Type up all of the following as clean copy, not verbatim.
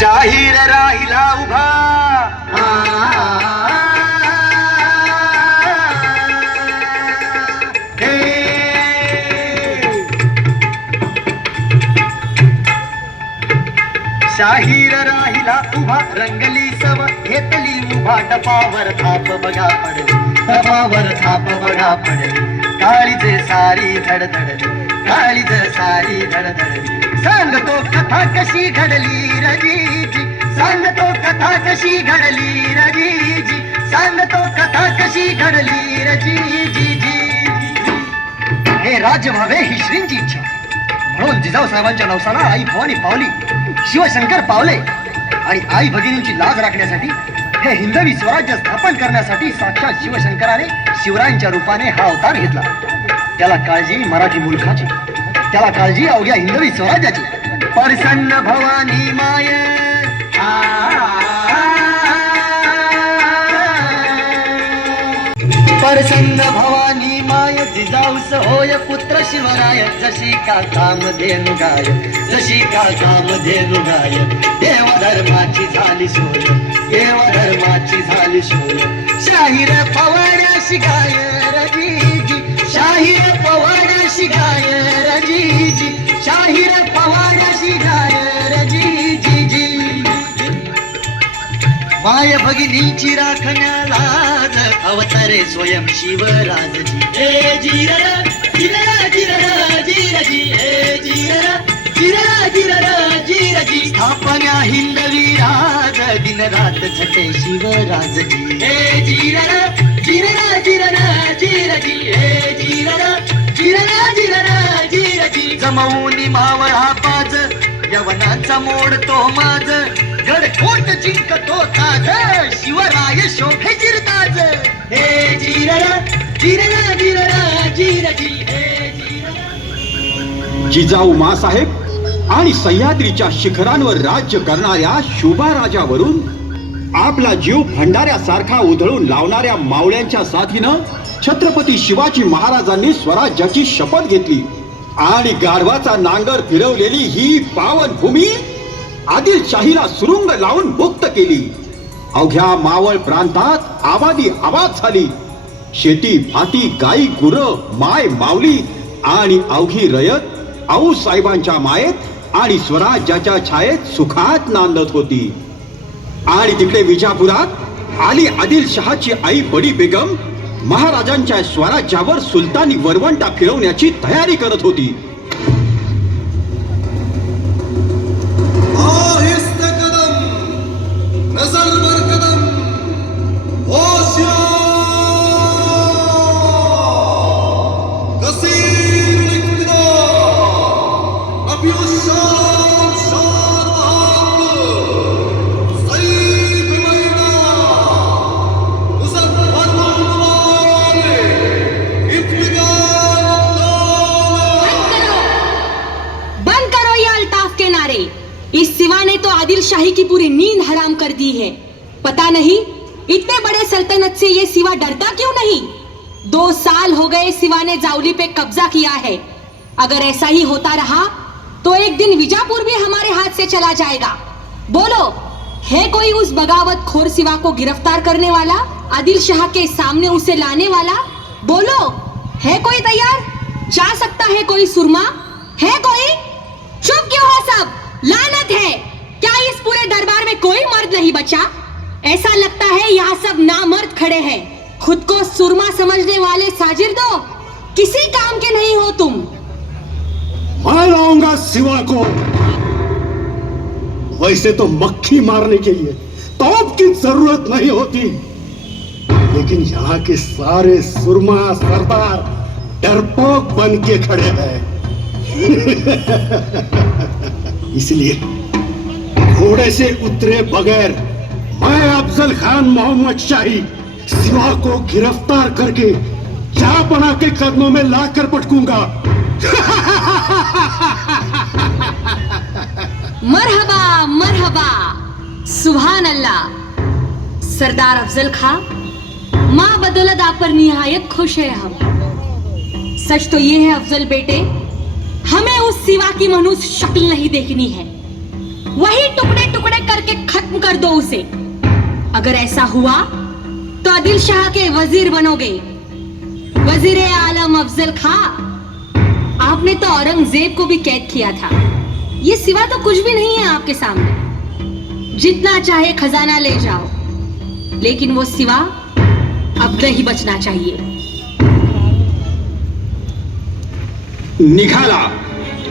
शाहीर राहिला उभा शाहीर राहिला उभा रंगली सव घेतली उभा टपावर थाप बघा पडली टपावर थाप बघा पडली काळीचे सारी धडधडली काळीच सारी धडधडली सांगतो कथा कशी घडली रजीजी सांगतो कथा कशी घडली रजीजी सांगतो कथा कशी घडली रजीजी हे राज्य व्हावे ही श्रींची इच्छा म्हणून जिजाऊ साहेबांच्या नवसाला आई भवानी पावली शिवशंकर पावले आणि आई भगिनींची लाज राखण्यासाठी हे हिंदवी स्वराज्य स्थापन करण्यासाठी साक्षात शिवशंकराने शिवरायांच्या रूपाने हा अवतार घेतला. त्याला काळजी मराठी मुलखाची त्याला काळजी अवघ्या हिंदवी स्वराज्याची. प्रसन्न भवानी माय प्रसन्न भवानी माय जिजाऊस होय पुत्र शिवराय जशी का कामधेनु गाय जशी का कामधेनु गाय देवधर्माची झाली सोय देवधर्माची झाली सोय शाहीर पवाड्याशी गाय रजीजी शाहीर पवाड्याशी गाय रजीजी शाहीर पवाड्याशी गाय रजीजी माय भगिनीची राखण्याला अवतारे स्वयं शिवराजजी हे जीररा जीररा जीररा जीरजी हे जीररा जीररा जीररा जीरजी स्थापना हिंदवी राज दिन रात झटे शिवराजजी हे जीररा जीररा जीररा जीरजी हे जीररा जीररा जीररा जीरजी जमवून मावळा पाज यवनाचा मोड तो माझ गडकोट जिंकतो ताज शिवराय शोभे जिरताज हे जीररा जीररा जीररा जीरजी हे जीररा. जिजाऊ मासाहेब आणि सह्याद्रीच्या शिखरांवर राज्य करणाऱ्या शुभा राजावरून आपला जीव भंडाऱ्यासारखा उधळून लावणाऱ्या मावळ्यांच्या साथीनं छत्रपती शिवाजी महाराजांनी स्वराज्याची शपथ घेतली आणि गाढवाचा नांगर फिरवलेली ही पावन भूमी आदिलशाहीला सुरुंग लावून मुक्त केली. अवघ्या मावळ प्रांतात आबादी आबाद झाली. शेती भाती गाई गुरं माय माऊली आणि अवघी रयत आऊसाहेबांच्या मायेत आणि स्वराज्याच्या छायेत सुखात नांदत होती. आणि तिकडे विजापुरात आली आदिलशहाची आई बडी बेगम महाराजांच्या स्वराज्यावर सुलतानी वरवंटा फिरवण्याची तयारी करत होती. इस सिवा ने तो आदिलशाही की पूरी नींद हराम कर दी है. पता नहीं इतने बड़े सल्तनत से ये सिवा डरता क्यों नहीं. 2 साल हो गए सिवा ने जावली पे कब्जा किया है. अगर ऐसा ही होता रहा तो एक दिन विजापुर भी हमारे हाथ से चला जाएगा. बोलो है कोई उस बगावत खोर सिवा को गिरफ्तार करने वाला आदिलशाह के सामने उसे लाने वाला. बोलो है कोई तैयार. जा सकता है कोई सुरमा है कोई. चुप क्यों हो सब. लानत है क्या इस पूरे दरबार में कोई मर्द नहीं बचा. ऐसा लगता है यहाँ सब नामर्द खड़े हैं. खुद को सुरमा समझने वाले साजिर दो किसी काम के नहीं हो तुम. मैं लाऊंगा सिवा को. वैसे तो मक्खी मारने के लिए तोप की जरूरत नहीं होती, लेकिन यहाँ के सारे सुरमा सरदार डरपोक बन के खड़े हैं. इसलिए घोड़े से उतरे बगैर मैं अफजल खान मोहम्मद शाही सिवा को गिरफ्तार करके जा बना के कदमों में लाकर पटकूंगा. मरहबा मरहबा सुभान अल्लाह. सरदार अफजल खां माँ बदौलत आप पर निहायत खुश है हम. सच तो ये है अफजल बेटे, हमें उस सिवा की मनुष्य शक्ल नहीं देखनी है. वही टुकड़े टुकड़े कर करके खत्म कर दो उसे। अगर ऐसा हुआ तो आदिल शाह के वजीर बनोगे, वजीर आलम अफजल खां। आपने तो औरंगजेब को भी कैद किया था। ये सिवा तो कुछ भी नहीं है आपके सामने। जितना चाहे खजाना ले जाओ, लेकिन वो सिवा अब नहीं बचना चाहिए। निघाला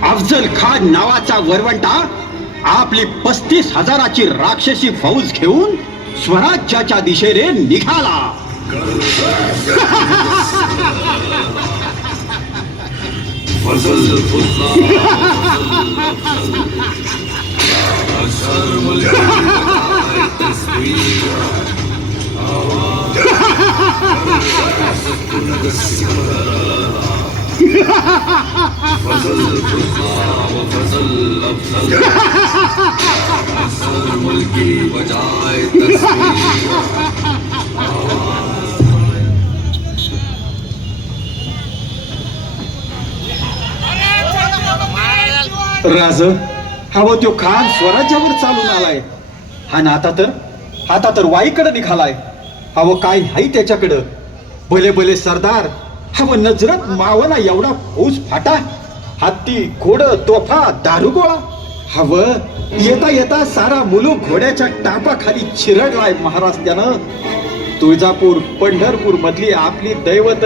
अफजल खान नावाचा वरवंटा आपली 35,000ची राक्षसी फौज घेऊन स्वराज्याच्या दिशेने निघाला. राज हवं त्यो खान स्वराज्यावर चालून आलाय. हा ना आता तर वाईकडे निघालाय. हवं काय नाही त्याच्याकडं. भले भले सरदार, हवं नजरत मावना एवढा फौज फाटा, हत्ती घोड तोफा दारुगोळा. हवं येता येता सारा मुलूक घोड्याच्या टापाखाली चिरडलाय महाराज त्यानं. तुळजापूर पंढरपूर मधली आपली दैवत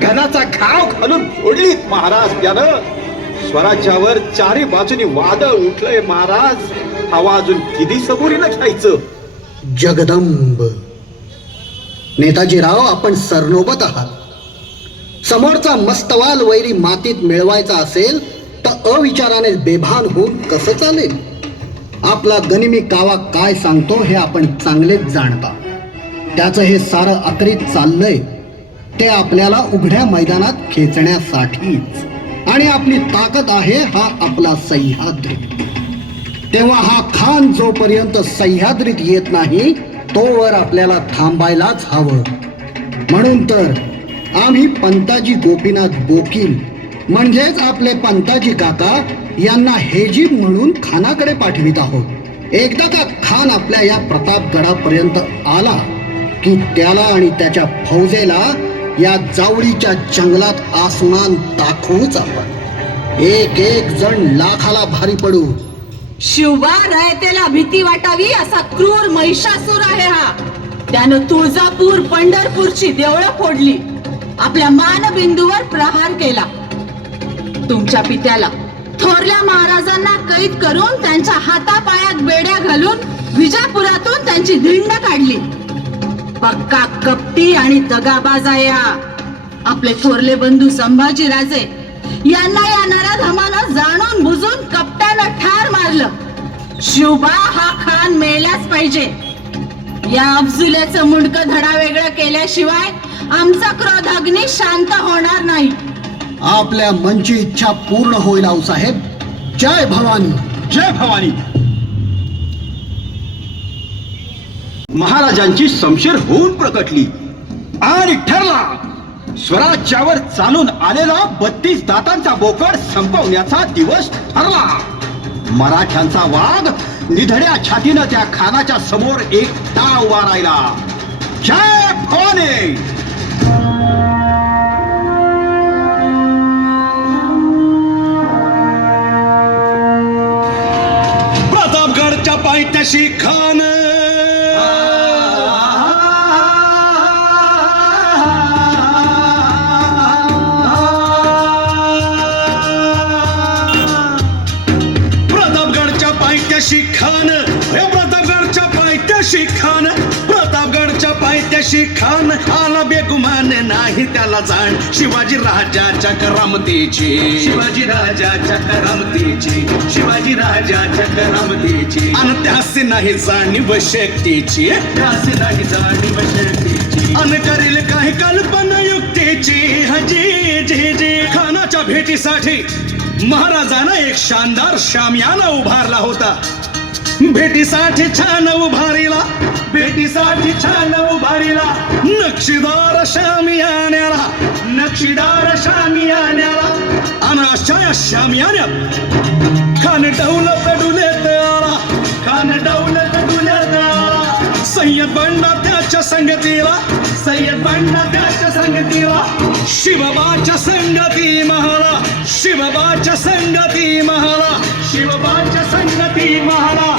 घनाचा घाव घालून फोडलीत महाराज त्यानं. स्वराज्यावर चारी बाजूनी वादळ उठलंय महाराज. हवा अजून किती सबुरीनं घ्यायचं. जगदंब नेताजीराव, आपण सरनोबत आहात. समोरचा मस्तवाल वैरी मातीत मिळवायचा असेल तर अविचाराने बेभान होऊन कसं चालेल. आपला गनिमी कावा काय सांगतो हे आपण चांगलेच जाणता. त्याचं हे सारं अकरीत चाललंय ते आपल्याला उघड्या मैदानात खेचण्यासाठीच. आणि आपली ताकद आहे हा आपला सह्याद्री. तेव्हा हा खान जोपर्यंत सह्याद्रीत येत नाही तोवर आपल्याला थांबायलाच हवं. म्हणून तर आम्ही पंताजी गोपीनाथ बोकील म्हणजेच आपले पंताजी काका यांना हेजीब म्हणून खानाकडे पाठवित आहोत. एकदा का खान आपल्या या प्रतापगडापर्यंत आला की त्याला आणि त्याच्या फौजेला या जावळीच्या जंगलात आसमान दाखवूच आपण. एक एक जण लाखाला भारी पडू. शिवबा रयतेला भीती वाटावी असा क्रूर महिषासूर आहे हा. त्यानं तुळजापूर पंढरपूरची देवळं फोडली, आपल्या मानबिंदूवर प्रहार केला. तुमच्या पित्याला थोरल्या महाराजांना कैद करून त्यांच्या हातापायात बेड्या घालून विजापुरातून त्यांची धिंड काढली. पक्का कपटी आणि दगाबाज आहे हा. आपले थोरले बंधू संभाजी राजे यांना या नराधमानं जाणून बुजून कपट्यानं ठार मारलं. शिवबा हा खान मेलाच पाहिजे. या अफजुल्याचं मुंडकं धडा वेगळं केल्याशिवाय आमचा क्रोधाग्नी शांत होणार नाही. आपल्या मनची इच्छा पूर्ण होईल आऊसाहेब. जय भवानी. जय भवानी. महाराजांची शमशेर होऊन प्रकटली आणि ठरला स्वराज्यावर चालून आलेला 32 दातांचा बोकड संपवण्याचा दिवस ठरला. मराठ्यांचा वाघ निधड्या छातीनं त्या खानाच्या समोर एकटा उभा राहिला. जय भवानी. प्रतापगडच्या पायथ्याशी खान प्रतापगडच्या पायथ्याशी खान आला बेगुमान नाही त्याला जाण. शिवाजी राजाच्या करामतीची, शिवाजी राजाच्या करामतीची, शिवाजी राजाच्या करामतीची. आणि त्यासी नाही जाणीव शक्तीची, त्यासी नाही जाणीव शक्तीची. आणि करील काही कल्पना युक्तीची. हजी जी जी खानाच्या भेटीसाठी महाराजानं एक शानदार शामियाना उभारला होता. भेटीसाठी छान उभारीला, भेटीसाठी छान उभारीला नक्षीदार शामियान्याला, नक्षीदार शामियान्याला. आणि अशा या शामियान्यात खान डौलत डुलेत आला, खान डौलत सय्यद बंडा त्याच्या संगतीला, सय्यद बंडा त्याच्या संगतीला, शिवबाच्या संगती महाला, शिवबाच्या संगती महाला, शिवबाच्या संगती महाला.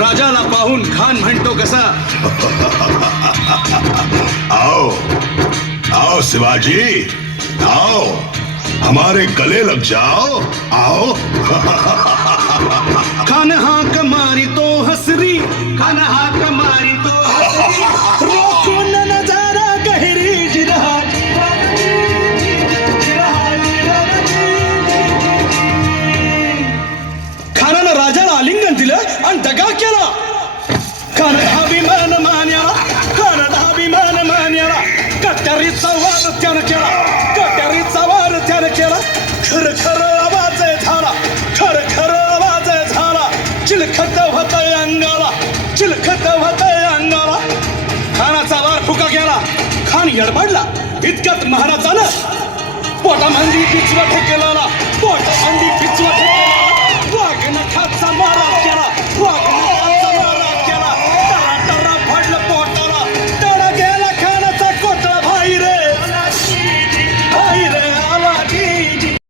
राजाला पाहून खान म्हणतो कसा, आओ आओ शिवाजी, आओ हमारे गले लग जाओ, आओ. खान हाक मारी तो हसरी, खान हाक मारी तो हसरी, रोको न नजारा गहरी जिरहा. खानानं राजाला आलिंगन दिलं आणि दगा केला. खानाचा अभिमान मान्याला, खानाचा अभिमान मान्याला, कट्यारीचा वार त्यानं केला, कट्यारीचा वार त्यानं केला. खर खर आवाज झाला, खर खर आवाज झाला, चिलखत होतय अंगाला, चिलखत होतय अंगाला. खानाचा वार फुका गेला, खान यडबडला. इतक्यात महाराजानं पोटामंदी पिचवा ठेकेला, पोटामंदी पिचवा ठेकेला.